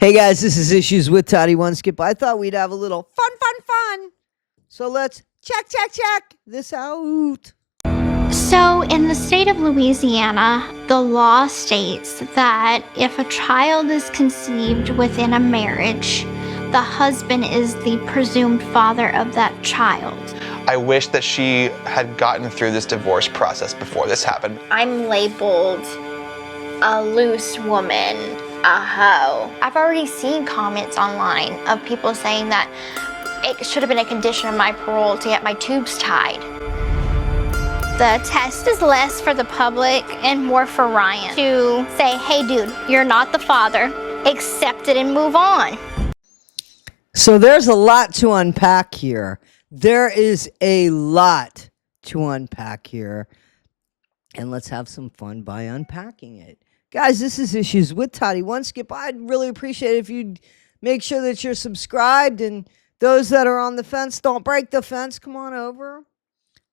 Hey guys, this is Issues with Toddy One Skip. I thought we'd have a little fun. So let's check this out. So, in the state of Louisiana, the law states that if a child is conceived within a marriage, the husband is the presumed father of that child. I wish that she had gotten through this divorce process before this happened. I'm labeled a loose woman, a hoe. I've already seen comments online of people saying that it should have been a condition of my parole to get my tubes tied. The test is less for the public and more for Ryan to say, hey dude, you're not the father, accept it and move on. So there's a lot to unpack here. There is a lot to unpack here. And let's have some fun by unpacking it. Guys, this is Issues with Toddy One Skip. I'd really appreciate it if you'd make sure that you're subscribed, and those that are on the fence, don't break the fence. Come on over.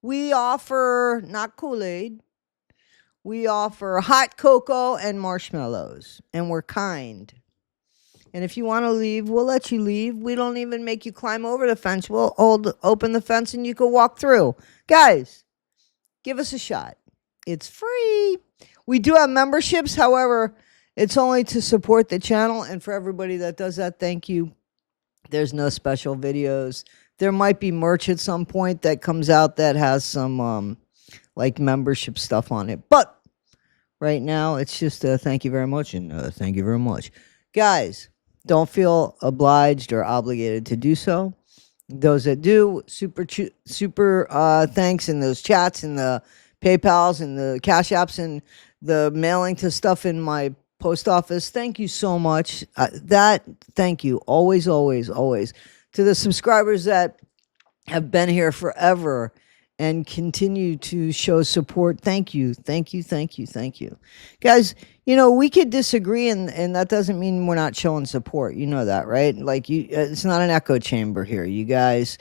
We offer not Kool-Aid. We offer hot cocoa and marshmallows, and we're kind. And if you want to leave, we'll let you leave. We don't even make you climb over the fence. We'll open the fence and you can walk through. Guys, give us a shot. It's free. We do have memberships. However, it's only to support the channel. And for everybody that does that, thank you. There's no special videos. There might be merch at some point that comes out that has some like membership stuff on it. But right now, it's just thank you very much and thank you very much. Guys, don't feel obliged or obligated to do so. Those that do, super thanks in those chats and the PayPals and the Cash Apps and the mailing to stuff in my post office. Thank you so much. Thank you. Always. To the subscribers that have been here forever and continue to show support. Thank you. Guys, you know, we could disagree and that doesn't mean we're not showing support. You know that, right? Like it's not an echo chamber here. You guys,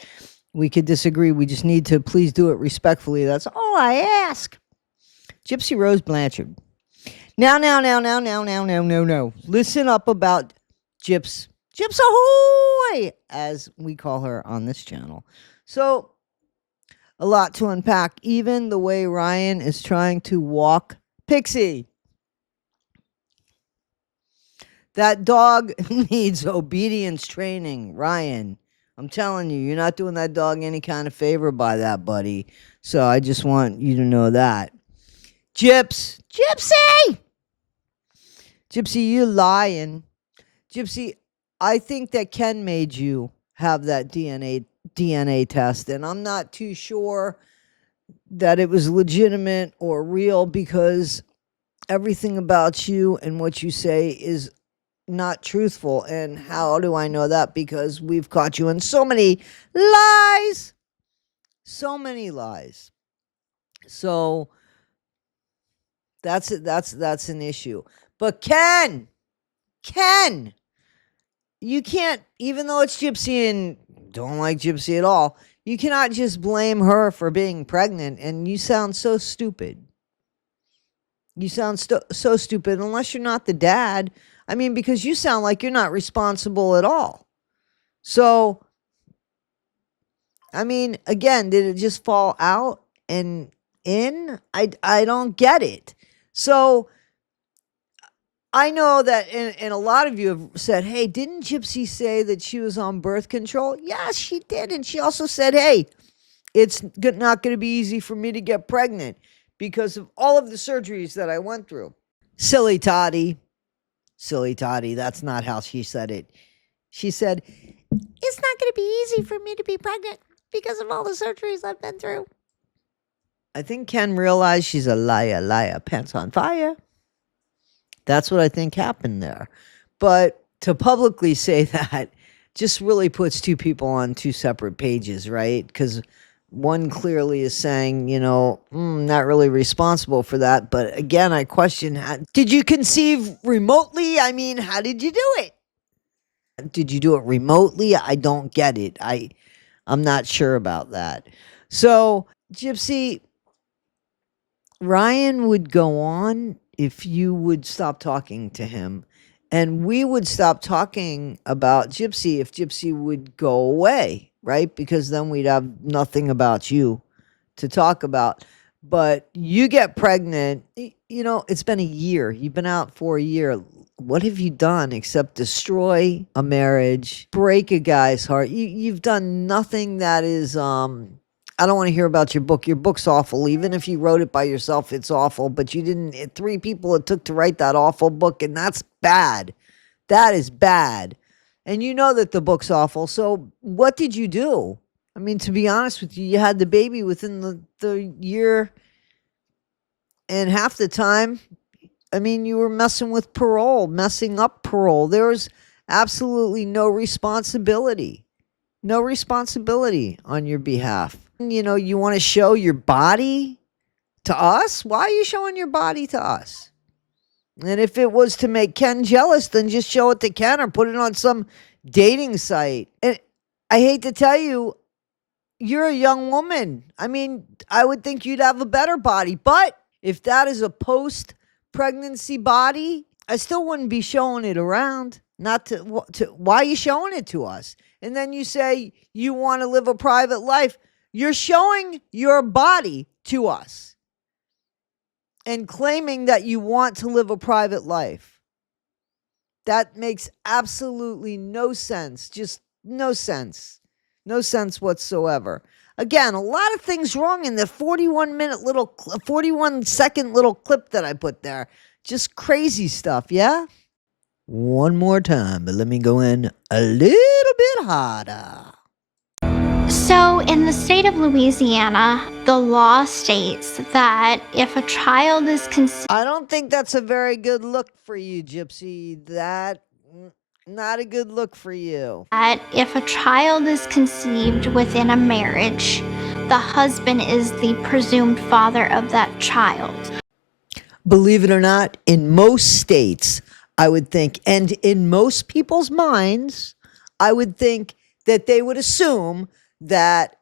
we could disagree. We just need to please do it respectfully. That's all I ask. Gypsy Rose Blanchard. Now. Listen up about Gyps Ahoy, as we call her on this channel. So, a lot to unpack. Even the way Ryan is trying to walk Pixie. That dog needs obedience training, Ryan. I'm telling you, you're not doing that dog any kind of favor by that, buddy. So I just want you to know that. Gypsy, you lying. Gypsy, I think that Ken made you have that DNA test, and I'm not too sure that it was legitimate or real because everything about you and what you say is not truthful. And how do I know that? Because we've caught you in so many lies. So that's an issue. But Ken, you can't, even though it's Gypsy and don't like Gypsy at all, you cannot just blame her for being pregnant. And you sound so stupid. You sound so stupid unless you're not the dad. I mean, because you sound like you're not responsible at all. So, I mean, again, did it just fall out and in? I don't get it. So, I know that, and a lot of you have said, hey, didn't Gypsy say that she was on birth control? Yes, she did. And she also said, hey, it's not going to be easy for me to get pregnant because of all of the surgeries that I went through. Silly Toddy. That's not how she said it. She said, it's not going to be easy for me to be pregnant because of all the surgeries I've been through. I think Ken realized she's a liar, pants on fire. That's what I think happened there. But to publicly say that just really puts two people on two separate pages, right? Because one clearly is saying, you know, not really responsible for that. But again, I question, did you conceive remotely? I mean, how did you do it? Did you do it remotely? I don't get it. I'm not sure about that. So, Gypsy, Ryan would go on if you would stop talking to him And we would stop talking about Gypsy if Gypsy would go away, right? Because then we'd have nothing about you to talk about. But you get pregnant, it's been a year. You've been out for a year. What have you done except destroy a marriage, break a guy's heart? You've done nothing that is I don't want to hear about your book. Your book's awful. Even if you wrote it by yourself, it's awful. But you didn't, 3 people it took to write that awful book, and that's bad. That is bad. And you know that the book's awful. So what did you do? I mean, to be honest with you, you had the baby within the year, and half the time, I mean, you were messing up parole. There was absolutely no responsibility on your behalf. You want to show your body to us? Why are you showing your body to us? And if it was to make Ken jealous, then just show it to Ken or put it on some dating site. And I hate to tell you, you're a young woman. I mean, I would think you'd have a better body. But if that is a post-pregnancy body, I still wouldn't be showing it around. Why are you showing it to us? And then you say you want to live a private life. You're showing your body to us and claiming that you want to live a private life. That makes absolutely no sense. Just no sense. No sense whatsoever. Again, a lot of things wrong in the 41-second little clip that I put there. Just crazy stuff, yeah? One more time, but let me go in a little bit harder. So, in the state of Louisiana, the law states that if a child is conceived, I don't think that's a very good look for you, Gypsy. Not a good look for you. that if a child is conceived within a marriage, the husband is the presumed father of that child. Believe it or not, in most states, I would think, and in most people's minds, I would think that they would assume that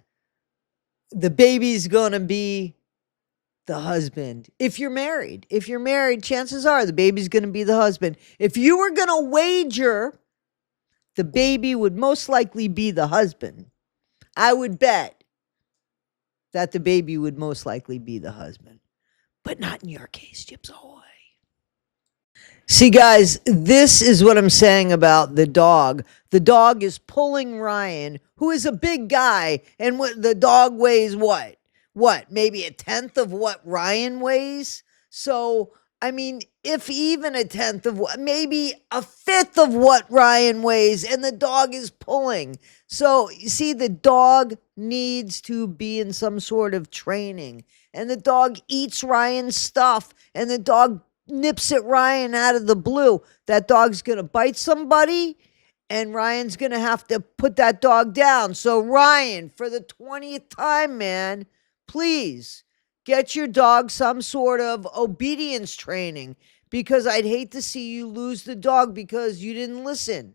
the baby's going to be the husband. If you're married, chances are the baby's going to be the husband. If you were going to wager, the baby would most likely be the husband. I would bet that the baby would most likely be the husband. But not in your case, Gypsy. See, guys, this is what I'm saying about the dog. The dog is pulling Ryan, who is a big guy, and the dog weighs what? Maybe a tenth of what Ryan weighs? So, I mean, if even a tenth of maybe a fifth of what Ryan weighs, and the dog is pulling. So, you see, the dog needs to be in some sort of training, and the dog eats Ryan's stuff, and the dog nips at Ryan out of the blue. That dog's going to bite somebody, and Ryan's going to have to put that dog down. So, Ryan, for the 20th time, man, please get your dog some sort of obedience training, because I'd hate to see you lose the dog because you didn't listen.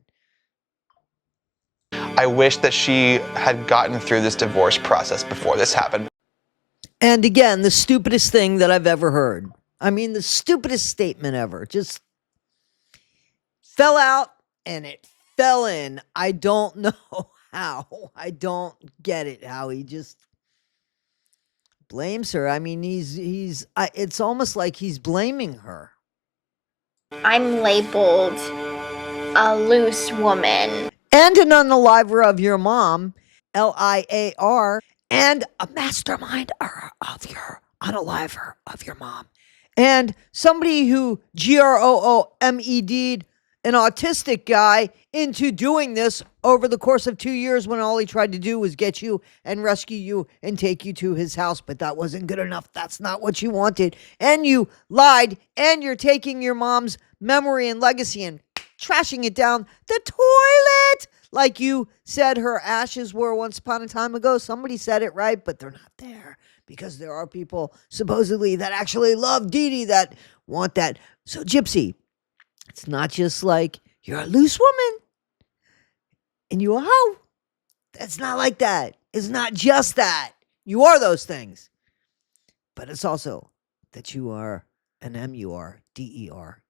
I wish that she had gotten through this divorce process before this happened. And again, the stupidest thing that I've ever heard. I mean, the stupidest statement ever. Just fell out and it fell in. I don't know how. I don't get it, how he just blames her. I mean, it's almost like he's blaming her. I'm labeled a loose woman. And an unaliver of your mom, LIAR, and a mastermind of your unaliver of your mom. And somebody who GROOMED'd an autistic guy into doing this over the course of 2 years, when all he tried to do was get you and rescue you and take you to his house. But that wasn't good enough. That's not what you wanted. And you lied, and you're taking your mom's memory and legacy and trashing it down the toilet, like you said her ashes were once upon a time ago. Somebody said it right, but they're not there, because there are people supposedly that actually love Dee Dee that want that. So, Gypsy, it's not just like you're a loose woman and you a hoe. It's not like that. It's not just that. You are those things. But it's also that you are an MURDERER.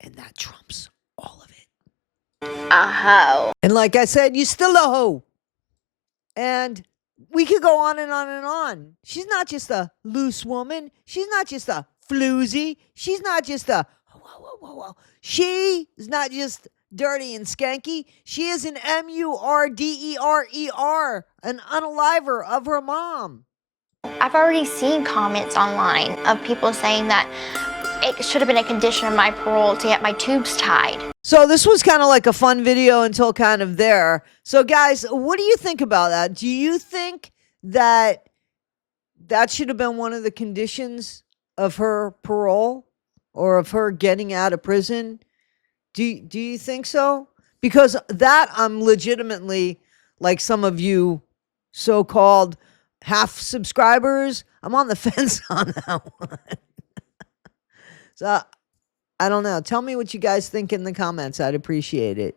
And that trumps all of it. A hoe. And like I said, you still a hoe. And we could go on and on and on. She's not just a loose woman. She's not just a floozy. She's not just a She is not just dirty and skanky. She is an murderer, an unaliver of her mom. I've already seen comments online of people saying that it should have been a condition of my parole to get my tubes tied. So this was kind of like a fun video until kind of there. So guys, what do you think about that? Do you think that that should have been one of the conditions of her parole or of her getting out of prison? Do you think so? Because that I'm legitimately, like some of you so-called half subscribers, I'm on the fence on that one. So I don't know. Tell me what you guys think in the comments. I'd appreciate it.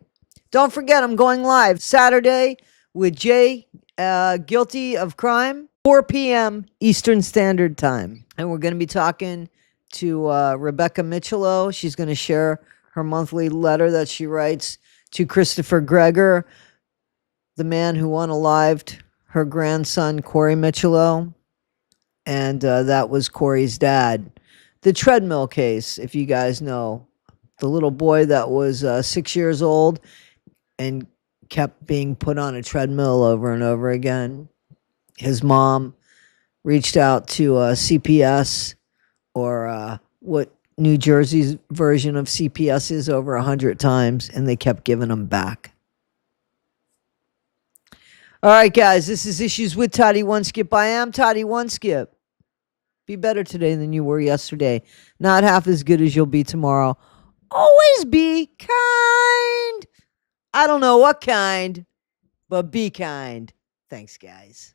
Don't forget, I'm going live Saturday with Jay, Guilty of Crime, 4 p.m. Eastern Standard Time. And we're going to be talking to Rebecca Michelot. She's going to share her monthly letter that she writes to Christopher Greger, the man who unalived her grandson, Corey Michelot. And that was Corey's dad. The treadmill case, if you guys know, the little boy that was 6 years old and kept being put on a treadmill over and over again. His mom reached out to CPS, or what New Jersey's version of CPS is, over 100 times, and they kept giving him back. All right, guys, this is Issues with Toddy One Skip. I am Toddy One Skip. Be better today than you were yesterday. Not half as good as you'll be tomorrow. Always be kind. I don't know what kind, but be kind. Thanks, guys.